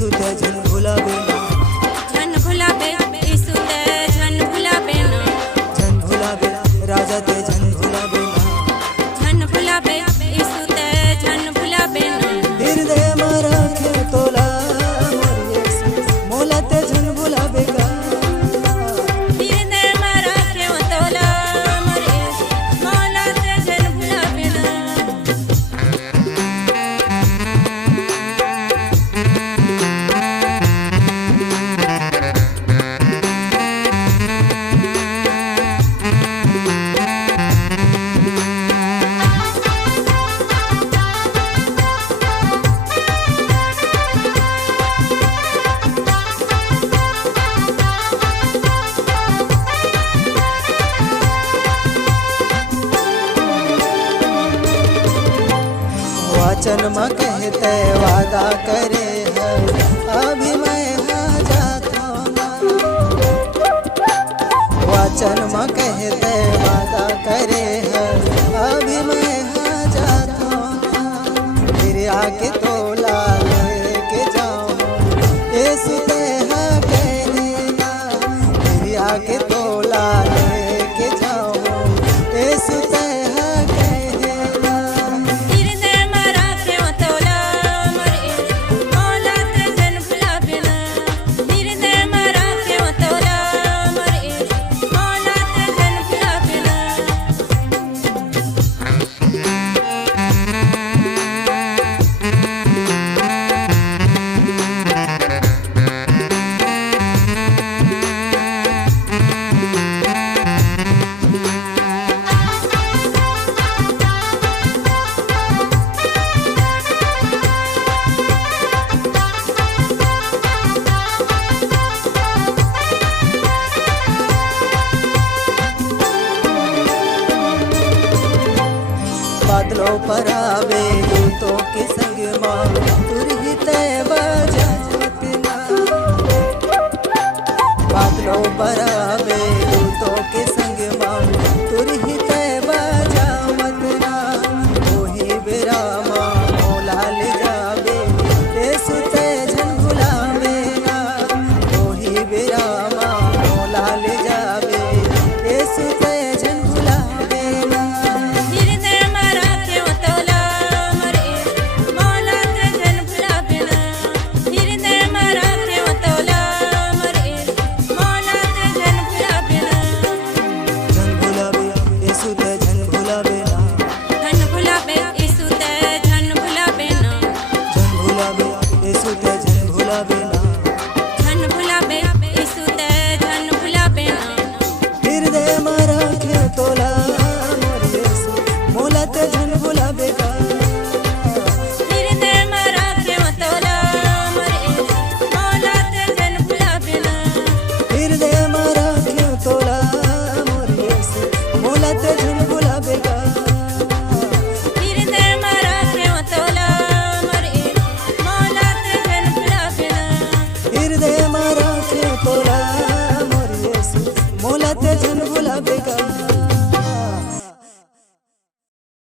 येसू ते झन भुलावे ना, झन भुलावे येसू ते झन भुलावे ना, झन भुलावे राजा ते झन भुलावे ना, झन भुलावे येसू ते झन भुलावे ना। हृदय में राखे तोला मोर येसू, मोला ते झन भुलावे का, हृदय में राखे तोला मोर येसू, मोला ते झन भुलावे ना। वचन में कहते वादा करे है, अभी मैं हाँ जाता हूँ। वचन में कहते वादा करे है, अभी मैं हाँ जाता हूँ। फिर आके तोला लेके जाऊँ, येसू ते हाँ कहना। फिर आके तोला लेके जाऊँ, येसू ते हाँ कहना। हृदय में राखे तोला मोर येसू, मोला ते झन भुलावे ना। हृदय में राखे तोला मोर येसू, मोला ते झन भुलावे ना। बादलों पर आवे दूतों के संग माँ, तुरही तय बजावत ना। बादलों पर आवे दूतों के संग माँ, तुरही तय बजावत ना। वही बिरामा मोला ले जावे, येसू ते झन भुलावे ना। वही बिरामा मोला ले जावे, येसू ते झन भुलावे ना। हृदय में राखे तोला मोर येसू, मोला ते झन भुलावे ना। हृदय में राखे तोला मोर येसू, मोला ते झन भुलावे ना। झन भुलावे येसू ते झन भुलावे ना, झन भुलावे येसू ते झन भुलावे ना। झन भुलावे येसू ते झन भुलावे